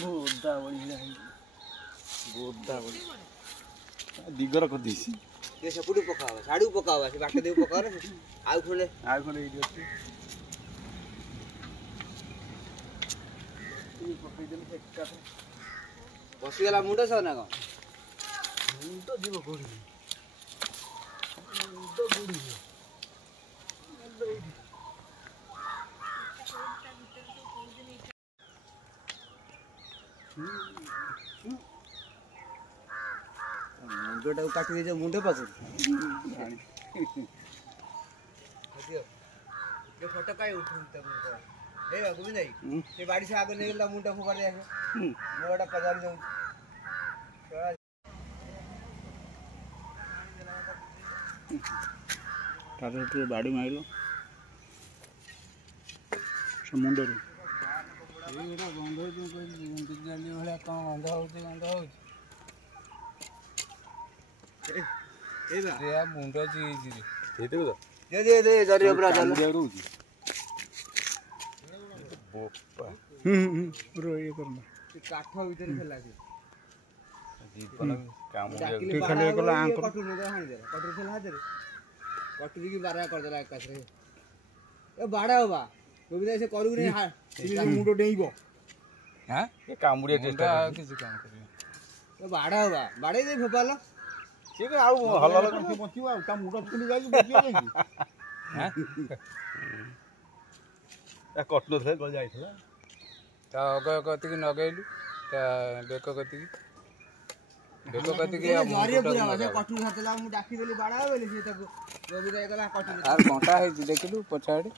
बोदा बढ़िया बोदा बढ़िया दिगर कर देसी ये सपुडी पकावा साडू पकावा से बाटे देउ पकावा आउ खोले इडी अछि ई पकई देले एकटा बसी वाला मुंडा छ ना मुंडा जीव गोड़ी मुंडा गोड़ी मुंडा काटी दे मुंडे पास ये फोटो काय उठून तब ए गोविंद भाई ये बाड़ी से आगे निकलला मुंडा फुका दे मोड़ा पजारी जाऊ तारे तो बाड़ी माइलो समुंदर एटा गंध हो जो जाली भला कोन गंध हो ए बा रे मुंडा जी जी रे दे दे जरी अपरा चल रोजी बोपा रो ये करना काठ भीतर खेला से जीवन काम के खाली एकला आंक कटु ने हां दे कटु खेला दे कटु की बारा कर देला एकास रे ए बाड़ा होबा गोविंद से करू नहीं हां मुंडो डेइबो हां ये कामुड़े चेष्टा किसी काम करियो ए बाड़ा होबा बाड़े दे फोपालो ठीक है आउ हल हल के बचियो आ ता मुंडो फुली जाई बचियो नहीं हां ए कटनो थे गल जाइथला ता अग कति की नगैलु ता बेको कति की जरी पूरा वासे कटु हातला मु डाकी देली बाड़ा होले से तक गोविंद एकला कटु आर घंटा है देखिलु पछाड़ी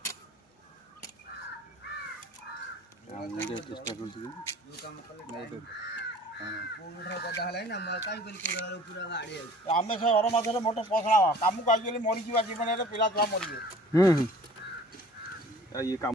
मुंडे चेष्टा करती जो काम करले नहीं तो पूरा गदा हलाई ना म काई बोल पूरा गाड़ी आमे से और माथरे मोटे पोसला काम को आइली मरि जीवा जीवन रे पिला छुआ मरि ये काम